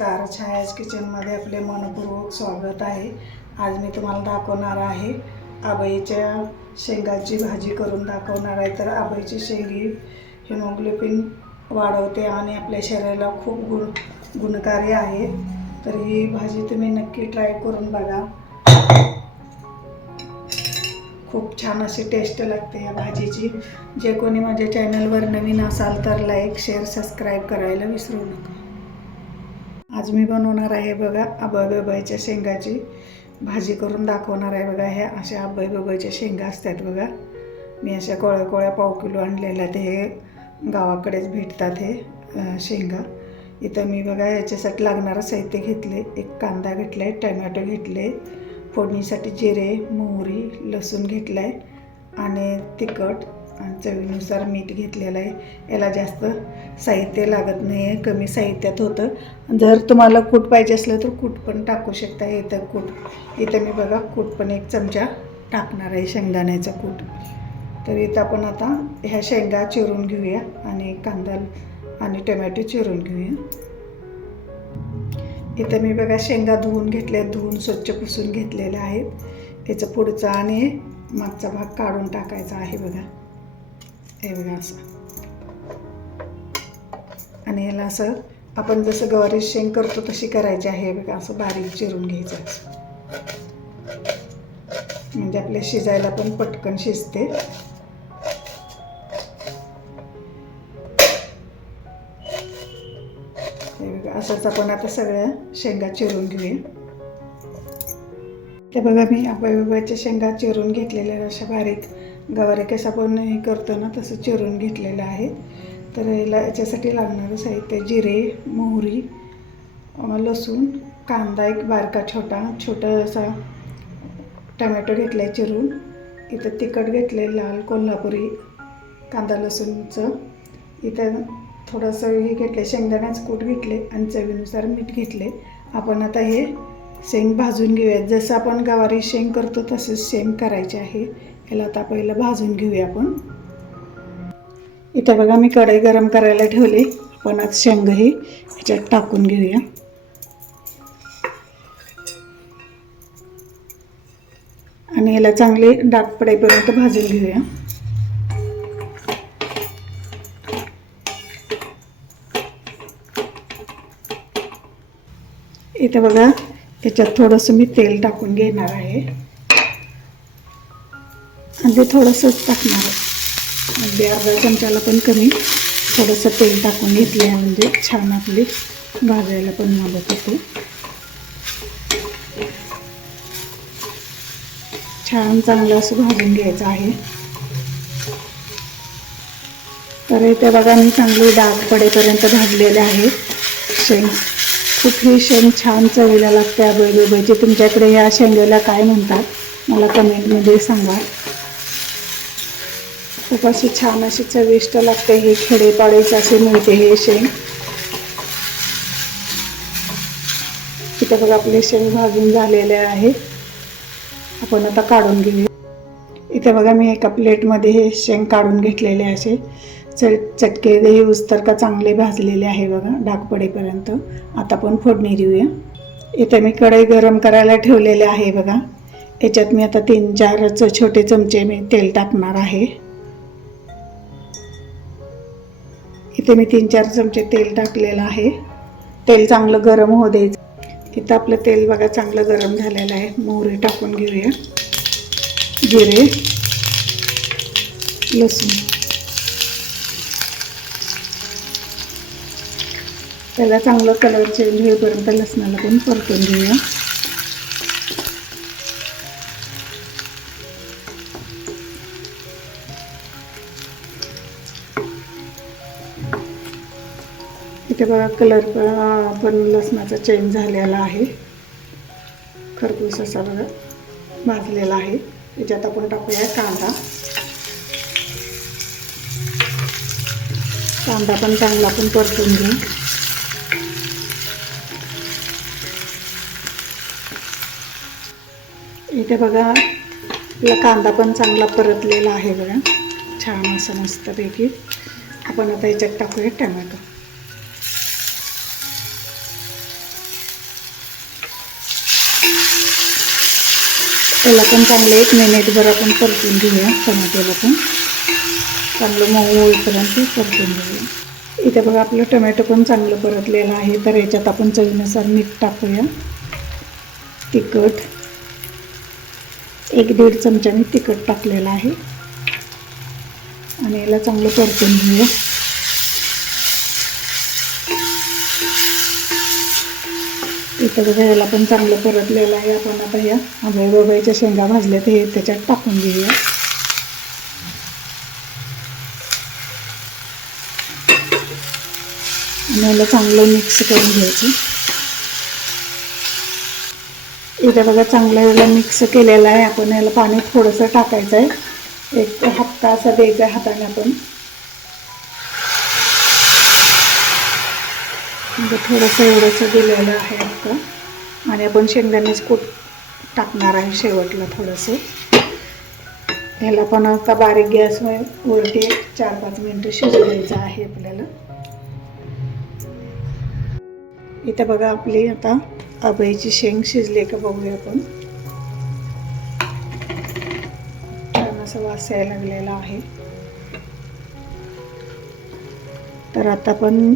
नमस्कार, छायाज किचनमध्ये आपले मनपूर्वक स्वागत आहे। आज मी तुम्हाला दाखवणार आहे आबईच्या शेंगाची भाजी करून दाखवणार आहे। तर आबईची शेंगी हिमोग्लोबिन वाढवते आणि आपल्या शरीराला खूप गुणकारी आहे। तर ही भाजी तुम्ही नक्की ट्राय करून बघा, खूप छान अशी टेस्ट लागते या भाजीची। जे कोणी माझ्या चॅनलवर नवीन असाल तर लाईक, शेअर, सबस्क्राईब करायला विसरू नका। आज मी बनवणार आहे बघा आबईच्या शेंगाची भाजी करून दाखवणार आहे। बघा ह्या अशा आबईच्या शेंगा असतात बघा, मी अशा कोळ्या पाव किलो आणलेल्या, ते गावाकडेच भेटतात हे शेंगा। इथं मी बघा याच्यासाठी लागणारं साहित्य घेतले, एक कांदा घेतलाय, टमॅटो घेतले, फोडणीसाठी जिरे, मोहरी, लसूण घेतलाय आणि तिखट आणि चवीनुसार मीठ घेतलेलं आहे। याला जास्त साहित्य लागत नाही आहे, कमी साहित्यात होतं। जर तुम्हाला कूट पाहिजे असलं तर कूट पण टाकू शकता। इथं मी बघा कूट पण एक चमचा टाकणार आहे, शेंगदाण्याचा कूट। तर इथं आपण आता ह्या शेंगा चिरून घेऊया आणि कांदा आणि टोमॅटो चिरून घेऊया। इथं मी बघा शेंगा धुवून घेतल्या, धुवून स्वच्छ पुसून घेतलेल्या आहेत। याचं पुढचा आणि मागचा भाग काढून टाकायचा आहे बघा, हे बघा असं। आणि याला असं आपण जसं गवारी शेंग करतो तशी करायची आहे बघा, असं बारीक चिरून घ्यायचं, म्हणजे आपल्या शिजायला पण पटकन शिजते। हे बघा असंच आपण आता सगळ्या शेंगा चिरून घेऊया। ते बघा मी आबईच्या शेंगा चिरून घेतलेल्या, अशा बारीक गवारी कसं आपण हे करतो ना तसं चिरून घेतलेलं आहे। तर याच्यासाठी लागणारं साहित्य जिरे, मोहरी, लसूण, कांदा एक बारका छोटासा, टमॅटो घेतला आहे चिरून, इथं तिखट घेतले लाल कोल्हापुरी कांदा लसूणचं, इथं थोडंसं हे घेतले शेंगदाण्याचं कूट घेतले आणि चवीनुसार मीठ घेतले। आपण आता हे शेंग भाजून घेऊया, जसं आपण गवारी शेंग करतो तसंच सेम करायचे आहे। याला आता पहिलं भाजून घेऊया आपण। इथं बघा मी कढई गरम करायला ठेवली, आपण आज शेंग हे ह्याच्यात टाकून घेऊया आणि याला चांगले डाग पडेपर्यंत भाजून घेऊया। इथं बघा याच्यात थोडंसं मी तेल टाकून घेणार आहे आणि ते थोडंसंच टाकणार आहे, अगदी अर्धा चमचाला पण कमी थोडंसं तेल टाकून घेतलं आहे, म्हणजे छान आपली भाजायला पण मदत होते। छान चांगलं असं भाजून घ्यायचं आहे। तर इथे बघा मी चांगली डाग पडेपर्यंत भाजलेले आहे शेंग। खूप ही शेंग छान चवीला लागते आबईची। तुमच्याकडे या शेंगाला काय म्हणतात मला कमेंटमध्ये सांगा। खूप अशी छान अशी चविष्ट लागते, हे खेडेपाड्याचे असे मिळते हे शेंग। इथे बघा आपले शेंग भाजून झालेले आहे, आपण आता काढून घेऊया। इथे बघा मी एका प्लेटमध्ये हे शेंग काढून घेतलेले असे चटके हे उस्तर का चांगले भाजलेले आहे बघा डाग पडेपर्यंत। आता आपण फोडणी देऊया। इथे मी कढई गरम करायला ठेवलेले आहे बघा, याच्यात मी आता 3-4 छोटे चमचे मी तेल टाकणार आहे। इथे मी 3-4 चमचे तेल टाकलेलं आहे। तेल चांगलं गरम होऊ द्यायचं। इथं आपलं तेल बघा चांगलं गरम झालेलं आहे। मोहरी टाकून घेऊया, जिरे, लसूण, त्याला चांगलं कलर चेंज होईपर्यंत लसणाला पण परतून घेऊया। इथे बघा कलर पण लसणाचा चेंज झालेला आहे, खरपूस असा बघा भाजलेला आहे। याच्यात आपण टाकूया कांदा पण चांगला आपण परतून घेऊ। इथे बघा आपला कांदा पण चांगला परतलेला आहे बघा, छान असं मस्तपैकी। आपण आता याच्यात टाकूया टोमॅटो। त्याला पण चांगलं 1 मिनिटभर आपण परतून घेऊया. टोमॅटोला पण चांगलं मऊ होईपर्यंत परतून घेऊया. इथे बघा आपलं टोमॅटो पण चांगलं परतलेलं आहे. तर याच्यात आपण चवीनुसार मीठ टाकूया. तिखट 1-1.5 चमचा मी तिखट टाकलेलं आहे आणि याला चांगलं परतून घेऊया. इथं बघा याला पण चांगलं परतलेलं आहे. आपण आता या आंबे शेंगा भाजल्या ते त्याच्यात टाकून घेऊया. आणि याला चांगलं मिक्स करून घ्यायचं. इथे बघा चांगलं याला मिक्स केलेलं आहे. आपण याला पाणी थोडंसं टाकायचं आहे. 1 हप्ता असा द्यायचा आहे हाताने आपण. म्हणजे थोडंसं एवढंसं दिलेलं आहे आता. आणि आपण शेंगदाण्याचं कूट टाकणार आहे शेवटला थोडंसं. ह्याला पण आता बारीक गॅसवरती 4-5 मिनटं शिजू द्यायचं आहे आपल्याला. इथे बघा आपली आता आंब्याची शेंग शिजली का बघूया आपण. छान असं वास यायला लागलेला आहे. तर आता आपण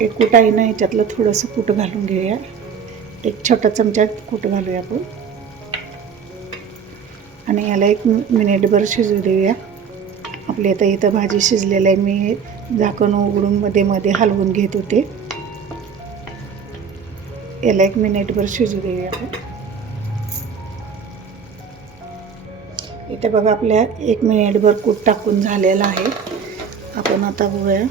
एक कूट आहे ना याच्यातलं थोडंसं कूट घालून घेऊया. 1 छोटा चमचा कूट घालूया आपण आणि याला 1 मिनिटभर शिजू देऊया. आपली आता इथं भाजी शिजलेलं आहे. मी झाकण उघडून मध्ये हलवून घेत होते. याला 1 मिनिटभर शिजू देऊया आपण. इथे बघा आपल्या 1 मिनिटभर कूट टाकून झालेला आहे. आपण आता बघूया.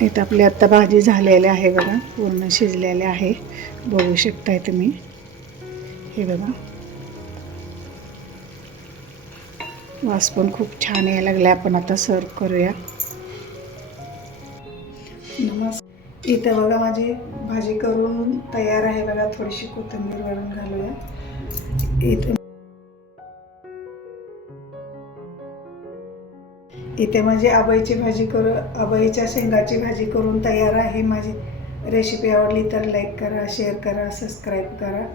इथं आपली आता भाजी झालेली आहे बघा. पूर्ण शिजलेले आहे. बघू शकताय तुम्ही. हे बघा वास पण खूप छान यायला लागला. आपण आता सर्व करूया. इथे बघा माझी भाजी करून तयार आहे बघा. थोडीशी कोथिंबीर वरून घालूया. इथे माझी आंब्याच्या शेंगाची भाजी करून तयार आहे. माझी रेसिपी आवडली तर लाईक करा, शेअर करा, सबस्क्राईब करा.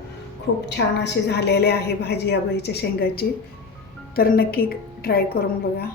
खूप छान अशी झालेली आहे भाजी आंब्याच्या शेंगाची. तर नक्की ट्राय करून बघा.